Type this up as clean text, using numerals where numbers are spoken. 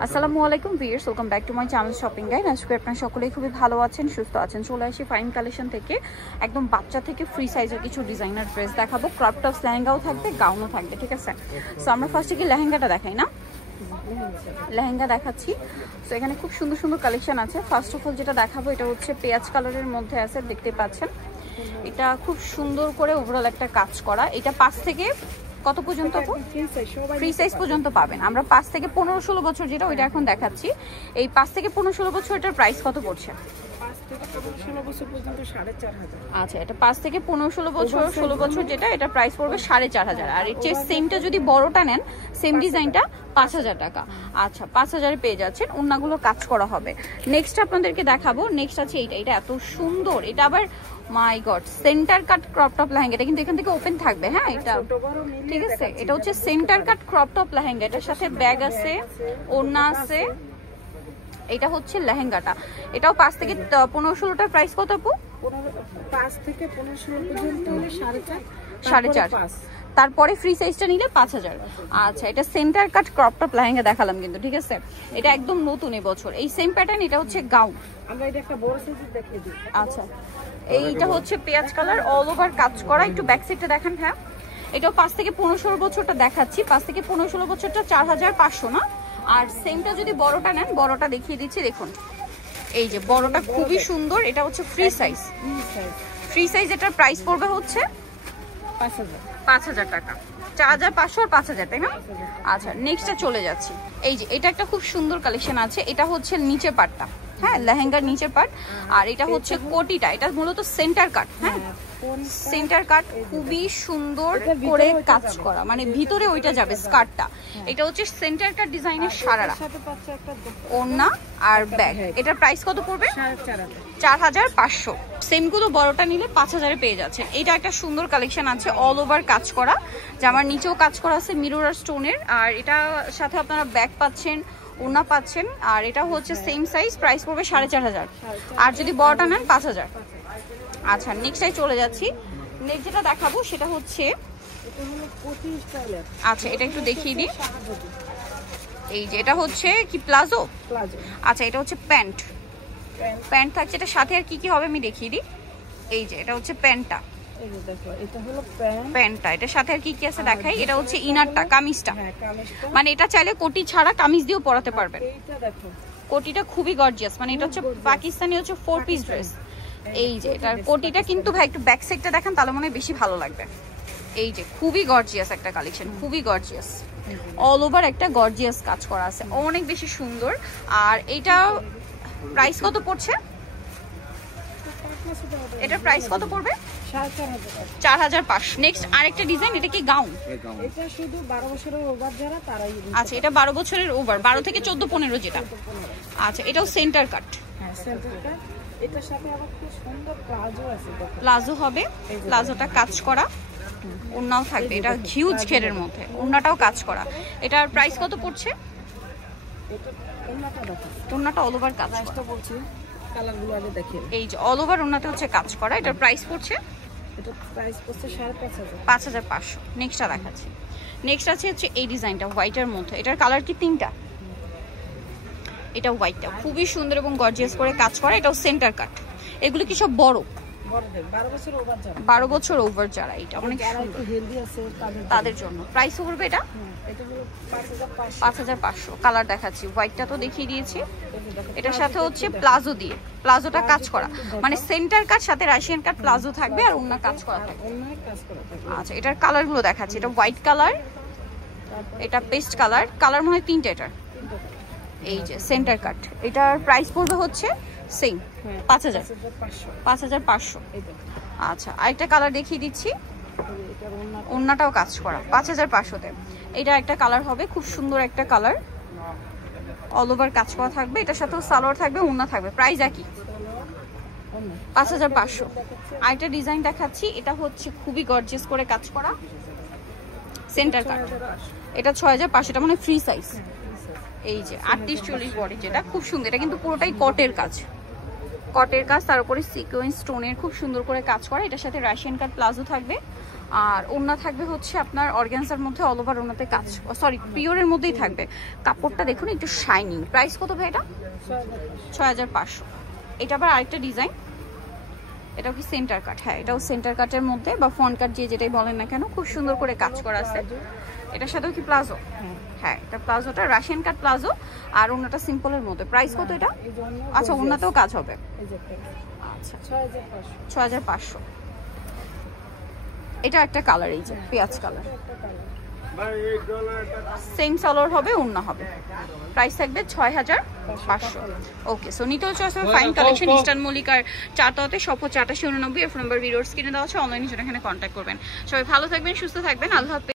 আসসালামু আলাইকুম viewers, welcome back to my channel shopping guide. আজকে আপনারা সকলেই খুবই ভালো আছেন, সুস্থ আছেন। চলে আসি ফাইন কালেকশন থেকে একদম বাচ্চা থেকে ফ্রি সাইজের কিছু ডিজাইনার ড্রেস দেখাবো। ক্রপ টপস, লেহেঙ্গাও থাকবে, গাউনও থাকবে, ঠিক আছে? সো আমরা ফার্স্টে কি লেহেঙ্গাটা দেখাই না? লেহেঙ্গা দেখাচ্ছি। সো এখানে খুব সুন্দর সুন্দর কালেকশন আছে। ফার্স্ট অফ অল যেটা দেখাবো এটা হচ্ছে পেঁয়াজ কালারের মধ্যে আছে, দেখতে পাচ্ছেন। এটা খুব সুন্দর করে ওভারঅল একটা কাজ করা। এটা 5 থেকে কত পর্যন্ত? ফ্রি সাইজ পর্যন্ত পাবেন। আমরা 5 থেকে 15-16 বছর যেটা ওইটা এখন দেখাচ্ছি। এই 5 থেকে 15-16 বছর এটার প্রাইস কত পড়ছে? আচ্ছা, এটা 5 থেকে 15-16 বছর, 16 বছর যেটা, এটা প্রাইস পড়বে 4500। আর এর চেয়ে সেমটা যদি বড়টা নেন, সেম ডিজাইনটা 5000 টাকা। আচ্ছা, 5000-এ পেয়ে যাচ্ছেন। ওন্নাগুলো কাজ করা হবে। নেক্সট আপনাদেরকে দেখাবো, নেক্সট আছে এইটা। এটা এত সুন্দর, এটা আবার মাই গড সেন্টার কাট ক্রপ টপ লেহেঙ্গা। এটা কিন্তু এখান থেকে ওপেন থাকবে, হ্যাঁ, এটা ঠিক আছে। এটা হচ্ছে সেন্টার কাট ক্রপ টপ লেহেঙ্গা। এটার সাথে ব্যাগ আছে, ওড়না আছে। এটা হচ্ছে লেহেঙ্গাটা। এটাও 5 থেকে 15-16টার প্রাইস কত আপু? 5 থেকে 15-16 পর্যন্ত হলে 4.5। তারপরে ফ্রি সাইজটা নিলে 5000। আচ্ছা, এটা সেন্টার কাট ক্রপ টপ লেহেঙ্গা দেখালাম কিন্তু, ঠিক আছে? এটা একদম নতুন এবছর এই সেম প্যাটার্ন। এটা হচ্ছে গাউন। আমরা এটা একটা বড় সাইজের দেখিয়ে দিই। আচ্ছা, এইটা হচ্ছে পেঁয়াজ কালার, অল ওভার কাজ করা। একটু ব্যাক সাইডটা দেখেন। হ্যাঁ, এটাও 5 থেকে 15-16 বছরটা দেখাচ্ছি। 5 থেকে 15-16 বছরটা 4500 না? আর সেমটা যদি বড়টা নেন, বড়টা দেখিয়ে দিচ্ছি, দেখুন। এই যে বড়টা খুবই সুন্দর। এটা হচ্ছে ফ্রি সাইজ। ফ্রি সাইজ এটার প্রাইস পড়বে হচ্ছে 5000 টাকা। 4500 আর 5000, তাই না? আচ্ছা, নেক্সটে চলে যাচ্ছি। এই যে এটা একটা খুব সুন্দর কালেকশন আছে। এটা হচ্ছে নিচের পাটটা, হ্যাঁ, লেহেঙ্গার নিচের পাট। আর এটা হচ্ছে কোটিটা। এটা মূলত সেন্টার কাট, হ্যাঁ, সেন্টার কাট খুবই সুন্দর করে কাজ করা, মানে ভিতরে ওইটা যাবে স্কার্টটা। এটা হচ্ছে সেন্টার কাট ডিজাইনের সারারা, ওড়না আর ব্যাগ। এটার প্রাইস কত পড়বে? 4500। সেমগুলো বড়টা নিলে 5000-এ পেয়ে যাচ্ছে। এটা একটা সুন্দর কালেকশন আছে, অল ওভার কাজ করা। জামার নিচেও কাজ করা আছে মিরর আর স্টোনের। আর এটা সাথে আপনারা ব্যাগ পাচ্ছেন, ওড়না পাচ্ছেন। আর এটা হচ্ছে সেম সাইজ, প্রাইস পড়বে 4500। আর যদি বড়টা নেন 5000। আচ্ছা, নেক্সটটাই চলে যাচ্ছি। নেক্সট যেটা দেখাবো সেটা হচ্ছে, আচ্ছা এটা একটু দেখিয়ে দিই। এই যে এটা হচ্ছে কি প্লাজো? আচ্ছা, এটা হচ্ছে প্যান্ট। প্যান্ট থাকছে। এটা সাথে আর কি কি হবে আমি দেখিয়ে দিই। এই যে এটা হচ্ছে প্যান্টটা, প্যান্টটা। এটার সাথে আর কি কি আছে দেখাই। এটা হচ্ছে ইনারটা, কামিজটা। মানে এটা চাইলে কোটি ছাড়া কামিজ দিয়েও পরাতে পারবেন। কোটিটা খুবই গর্জিয়াস, মানে এটা হচ্ছে পাকিস্তানি হচ্ছে 4 পিস ড্রেস। এই যে এটার কোটিটা কিন্তু ভাই একটু ব্যাক সাইডটা দেখেন, তাহলে মনে হয় বেশি ভালো লাগবে। এই যে খুবই গর্জিয়াস একটা কালেকশন, খুবই গর্জিয়াস। অল ওভার একটা গর্জিয়াস কাজ করা আছে, অনেক বেশি সুন্দর। আর এটা প্রাইস কত পড়ছে? এটার প্রাইস কত পড়বে? 4500। নেক্সট আরেকটা ডিজাইন। এটা কি গাউন? এটা শুধু 12 বছরের ওভার যারা তারাই। আচ্ছা, এটা 12 বছরের ওভার, 12 থেকে 14-15 যেটা। আচ্ছা, এটাও সেন্টার কাট। হ্যাঁ, সেন্টার কাট। এটার সাথে আবার খুব সুন্দর প্লাজো আছে। প্লাজো হবে, প্লাজোটা কাজ করা। ওড়নাও থাকবে, এটা হিউজ ঘেরের মধ্যে, ওড়নাটাও কাজ করা। এটার প্রাইস কত পড়ছে? ওড়নাটা অল ওভার কাজ করা। বলছি কালারগুলো আগে দেখেন। এই যে অল ওভার ওড়নাতে হচ্ছে কাজ করা। এটার প্রাইস পড়ছে, এটা প্রাইস পড়ছে 5500। নেক্সটটা দেখাচ্ছি। নেক্সট আছে হচ্ছে এই ডিজাইনটা হোয়াইটের মধ্যে। এটার কালার কি 3টা? এটা হোয়াইটটা খুবই সুন্দর এবং গর্জিয়াস করে কাজ করা। এটাও সেন্টার কাট। এগুলো কি সব বড়? 12 বছর ওভার যারা, এটা অনেক হেলদি আছে তাদের জন্য। প্রাইস পড়বে এটা 5500। কালার দেখাচ্ছি, হোয়াইটটা তো দেখিয়ে দিয়েছি। এটার সাথে হচ্ছে প্লাজো দিয়ে, প্লাজোটা কাজ করা, মানে সেন্টার কাট সাথে রাশিয়ান কাট প্লাজো থাকবে আর ওড়না কাজ করা থাকবে। আচ্ছা, এটার কালারগুলো দেখাচ্ছি। এটা হোয়াইট কালার, এটা পেস্ট কালার। কালার মনে হয় 3টা এটার। এই যে সেন্টার কাট। এটার প্রাইস পড়বে হচ্ছে সেম 5500। আচ্ছা, আরেকটা কালার দেখিয়ে দিচ্ছি। ওড়নাটাও কাজ করা 5500-তে। এটা একটা কালার হবে, খুব সুন্দর একটা কালার, অল ওভার কাজ করা থাকবে। এটার সাথেও সালোয়ার থাকবে, ওড়না থাকবে। প্রাইস একই, 5500। আরেকটা ডিজাইন দেখাচ্ছি। এটা হচ্ছে খুবই গর্জিয়াস করে কাজ করা, সেন্টার কাট। এটা 6500। এটা মানে ফ্রি সাইজ। এই যে 38-40 বডি, যেটা খুব সুন্দর। এটা কিন্তু পুরোটাই কটের কাজ, কটের কাজ, তার উপরে সিকোয়েন্স স্টোনের খুব সুন্দর করে কাজ করা। এটার সাথে রাশিয়ান কাট প্লাজো থাকবে আর ওড়না থাকবে হচ্ছে আপনার অর্গানজার মধ্যে অল ওভার ওড়নাতে কাজ, সরি পিওরের মধ্যেই থাকবে। কাপড়টা দেখুন একটু শাইনিং। প্রাইস কত ভাই এটা? 6500। এটা আবার আরেকটা ডিজাইন, এটাও কি সেন্টার কাট? হ্যাঁ এটাও সেন্টার কাটের মধ্যে বা ফ্রন্ট কাট যে যেটাই বলেন না কেন, খুব সুন্দর করে কাজ করা আছে। এটার সাথেও কি প্লাজো? হ্যাঁ এটা প্লাজোটা রাশিয়ান কাট প্লাজো, আর ওনাটা সিম্পলের মধ্যে। প্রাইস কত এটা? আচ্ছা ওনাতেও কাজ হবে। আচ্ছা 6500। এটা একটা কালার, এই যে পেঁয়াজ কালার, সেম সালোয়ার হবে, ওড়না হবে। প্রাইস থাকবে 6500। ওকে, সো নিতে হচ্ছে ফাইন কালেকশন ইস্টার্ন মল্লিকার 4 শপ হচ্ছে 8889। এর ফোন নাম্বার ভিডিওর স্ক্রিনে দেওয়া আছে, অনলাইনে সেটা এখানে কন্ট্যাক্ট করবেন। সবাই ভালো থাকবেন, সুস্থ থাকবেন, আল্লাহ হাফেজ।